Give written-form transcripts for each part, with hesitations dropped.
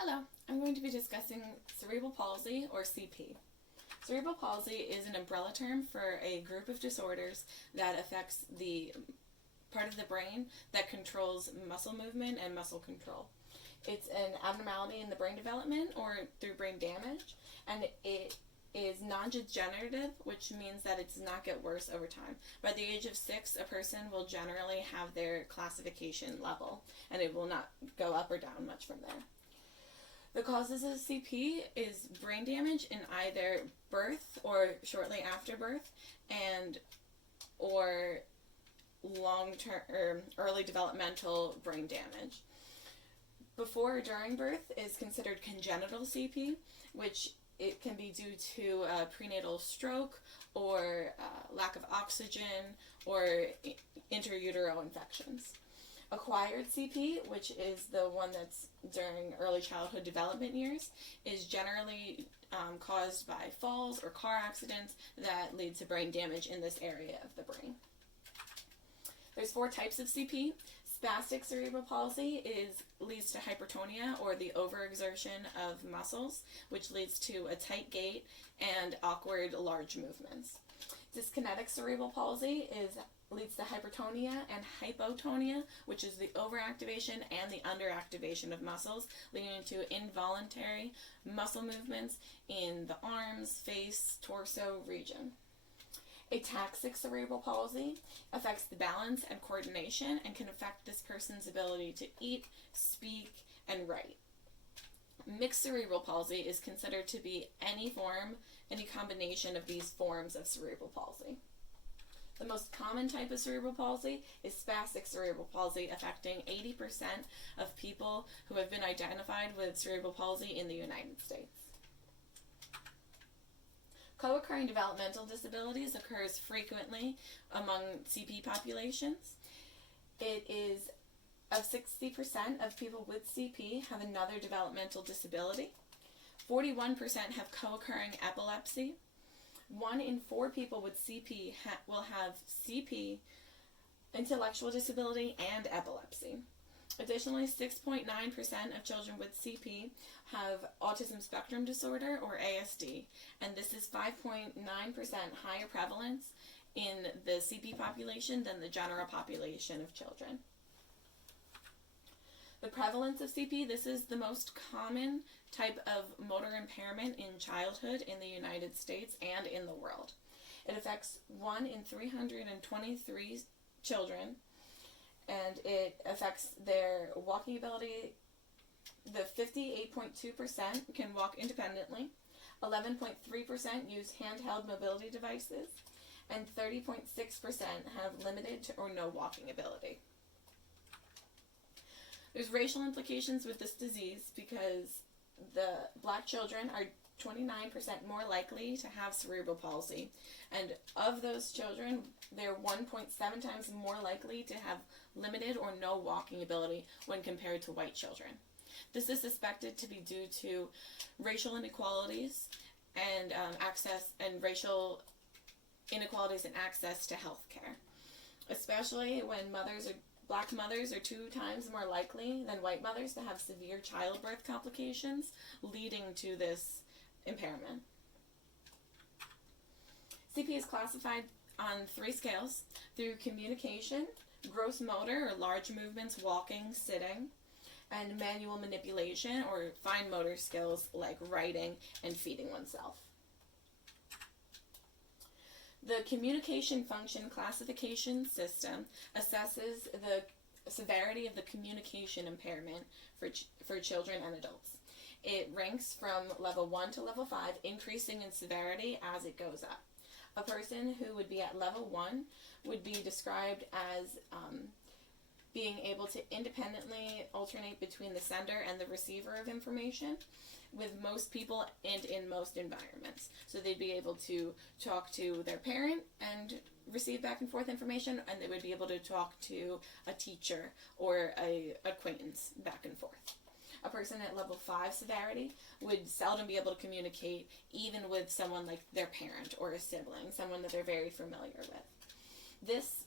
Hello, I'm going to be discussing cerebral palsy, or CP. Cerebral palsy is an umbrella term for a group of disorders that affects the part of the brain that controls muscle movement and muscle control. It's an abnormality in the brain development or through brain damage, and it is non-degenerative, which means that it does not get worse over time. By the age of 6, a person will generally have their classification level, and it will not go up or down much from there. The causes of CP is brain damage in either birth or shortly after birth, and or long-term or early developmental brain damage. Before or during birth is considered congenital CP, which it can be due to prenatal stroke or lack of oxygen or intrauterine infections. Acquired CP, which is the one that's during early childhood development years, is generally caused by falls or car accidents that lead to brain damage in this area of the brain. There's 4 types of CP. Spastic cerebral palsy leads to hypertonia, or the overexertion of muscles, which leads to a tight gait and awkward large movements. Dyskinetic cerebral palsy leads to hypertonia and hypotonia, which is the overactivation and the underactivation of muscles, leading to involuntary muscle movements in the arms, face, torso region. Ataxic cerebral palsy affects the balance and coordination and can affect this person's ability to eat, speak, and write. Mixed cerebral palsy is considered to be any combination of these forms of cerebral palsy. The most common type of cerebral palsy is spastic cerebral palsy, affecting 80% of people who have been identified with cerebral palsy in the United States. Co-occurring developmental disabilities occurs frequently among CP populations. It is of 60% of people with CP have another developmental disability. 41% have co-occurring epilepsy. 1 in 4 people with CP will have CP, intellectual disability, and epilepsy. Additionally, 6.9% of children with CP have autism spectrum disorder, or ASD, and this is 5.9% higher prevalence in the CP population than the general population of children. The prevalence of CP, this is the most common type of motor impairment in childhood in the United States and in the world. It affects 1 in 323 children, and it affects their walking ability. The 58.2% can walk independently, 11.3% use handheld mobility devices, and 30.6% have limited or no walking ability. There's racial implications with this disease because the black children are 29% more likely to have cerebral palsy, and of those children, they're 1.7 times more likely to have limited or no walking ability when compared to white children. This is suspected to be due to racial inequalities and racial inequalities in access to health care, especially when Black mothers are 2 times more likely than white mothers to have severe childbirth complications, leading to this impairment. CP is classified on 3 scales: through communication, gross motor or large movements, walking, sitting, and manual manipulation or fine motor skills like writing and feeding oneself. The communication function classification system assesses the severity of the communication impairment for children and adults. It ranks from level 1 to level 5, increasing in severity as it goes up. A person who would be at level 1 would be described as being able to independently alternate between the sender and the receiver of information with most people and in most environments. So they'd be able to talk to their parent and receive back and forth information, and they would be able to talk to a teacher or a acquaintance back and forth. A person at level 5 severity would seldom be able to communicate even with someone like their parent or a sibling, someone that they're very familiar with. This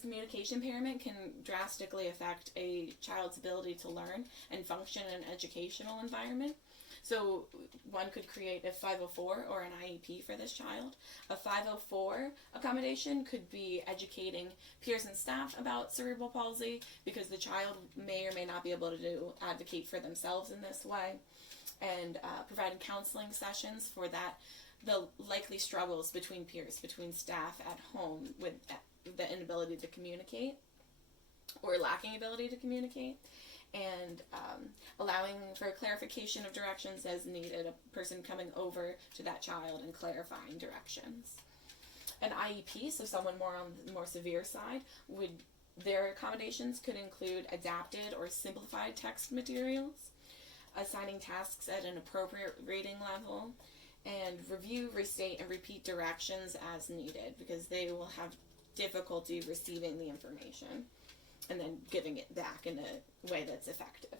communication impairment can drastically affect a child's ability to learn and function in an educational environment. So one could create a 504 or an IEP for this child. A 504 accommodation could be educating peers and staff about cerebral palsy, because the child may or may not be able to advocate for themselves in this way, and providing counseling sessions for the likely struggles between peers, between staff at home with the inability to communicate or lacking ability to communicate, and allowing for clarification of directions as needed, a person coming over to that child and clarifying directions. An IEP, so someone more on the more severe side, their accommodations could include adapted or simplified text materials, assigning tasks at an appropriate reading level, and review, restate, and repeat directions as needed, because they will have difficulty receiving the information and then giving it back in a way that's effective.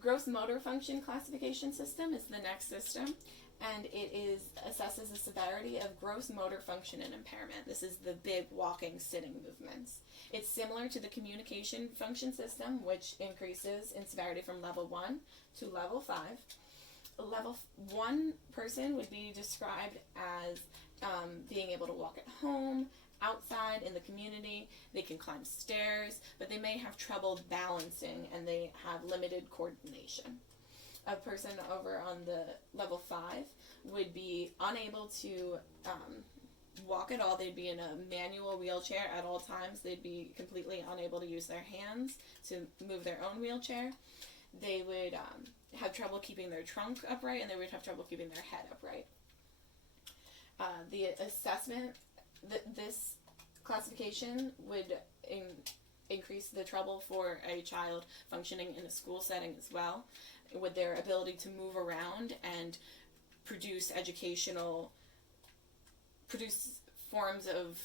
Gross motor function classification system is the next system, and it assesses the severity of gross motor function and impairment. This is the big walking, sitting movements. It's similar to the communication function system, which increases in severity from level 1 to level 5. Level 1 person would be described as being able to walk at home, outside, in the community. They can climb stairs, but they may have trouble balancing, and they have limited coordination. A person over on the level 5 would be unable to walk at all. They'd be in a manual wheelchair at all times. They'd be completely unable to use their hands to move their own wheelchair. They would have trouble keeping their trunk upright, and they would have trouble keeping their head upright. The assessment, this classification would increase the trouble for a child functioning in a school setting as well, with their ability to move around and produce forms of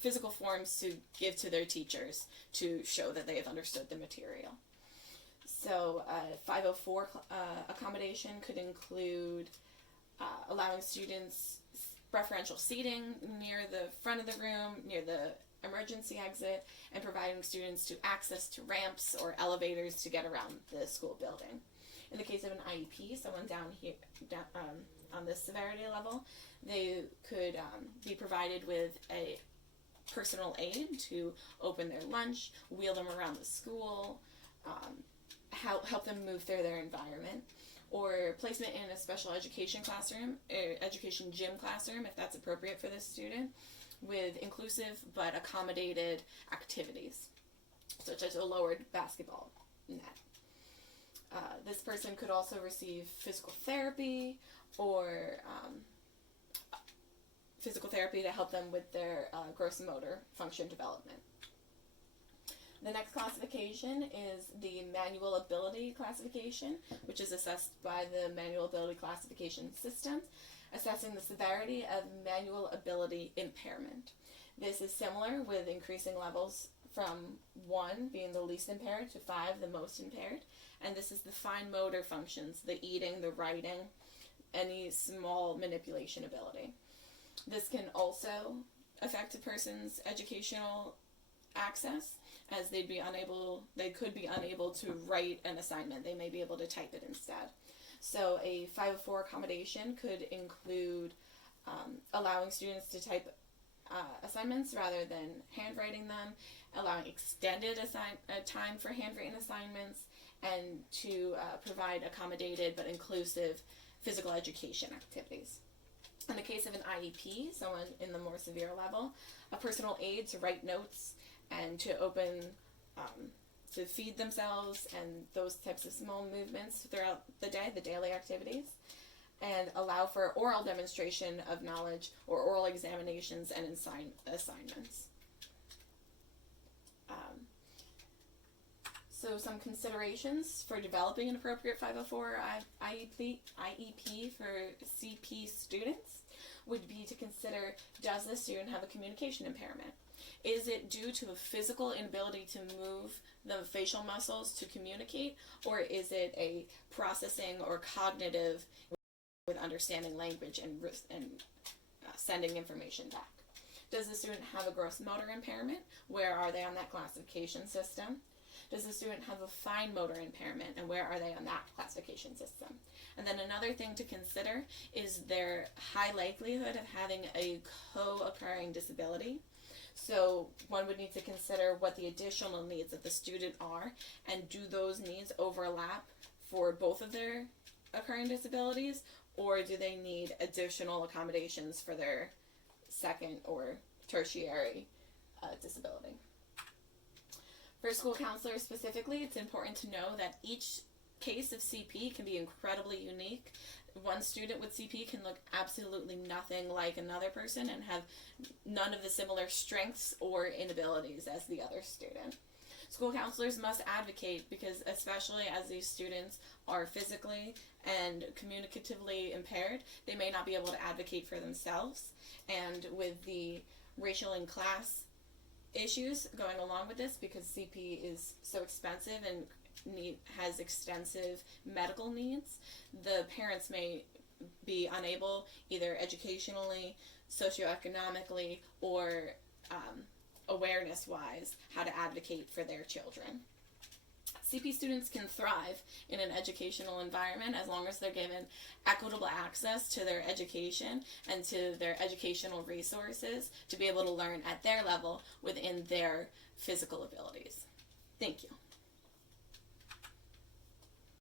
physical forms to give to their teachers to show that they have understood the material. So 504 accommodation could include allowing students preferential seating near the front of the room, near the emergency exit, and providing students to access to ramps or elevators to get around the school building. In the case of an IEP, someone down here on this severity level, they could be provided with a personal aid to open their lunch, wheel them around the school, help them move through their environment, or placement in a special education classroom, education gym classroom, if that's appropriate for this student, with inclusive but accommodated activities, such as a lowered basketball net. This person could also receive physical therapy or physical therapy to help them with their gross motor function development. The next classification is the manual ability classification, which is assessed by the manual ability classification system, assessing the severity of manual ability impairment. This is similar, with increasing levels from 1 being the least impaired to 5 the most impaired, and this is the fine motor functions, the eating, the writing, any small manipulation ability. This can also affect a person's educational access, as they could be unable to write an assignment. They may be able to type it instead. So a 504 accommodation could include allowing students to type assignments rather than handwriting them, allowing extended time for handwritten assignments, and to provide accommodated but inclusive physical education activities. In the case of an IEP, someone in the more severe level, a personal aid to write notes and to to feed themselves, and those types of small movements throughout the day, the daily activities, and allow for oral demonstration of knowledge or oral examinations and assignments. So some considerations for developing an appropriate 504 IEP for CP students would be to consider, does the student have a communication impairment? Is it due to a physical inability to move the facial muscles to communicate, or is it a processing or cognitive with understanding language and sending information back. Does the student have a gross motor impairment? Where are they on that classification system? Does the student have a fine motor impairment, and where are they on that classification system? And then another thing to consider is their high likelihood of having a co-occurring disability. So one would need to consider what the additional needs of the student are, and do those needs overlap for both of their occurring disabilities, or do they need additional accommodations for their second or tertiary disability. For school counselors specifically, it's important to know that each case of CP can be incredibly unique. One student with CP can look absolutely nothing like another person and have none of the similar strengths or inabilities as the other student. School counselors must advocate because, especially as these students are physically and communicatively impaired, they may not be able to advocate for themselves. And with the racial and class issues going along with this, because CP is so expensive and has extensive medical needs, the parents may be unable, either educationally, socioeconomically, or awareness-wise, how to advocate for their children. CP students can thrive in an educational environment as long as they're given equitable access to their education and to their educational resources to be able to learn at their level within their physical abilities. Thank you.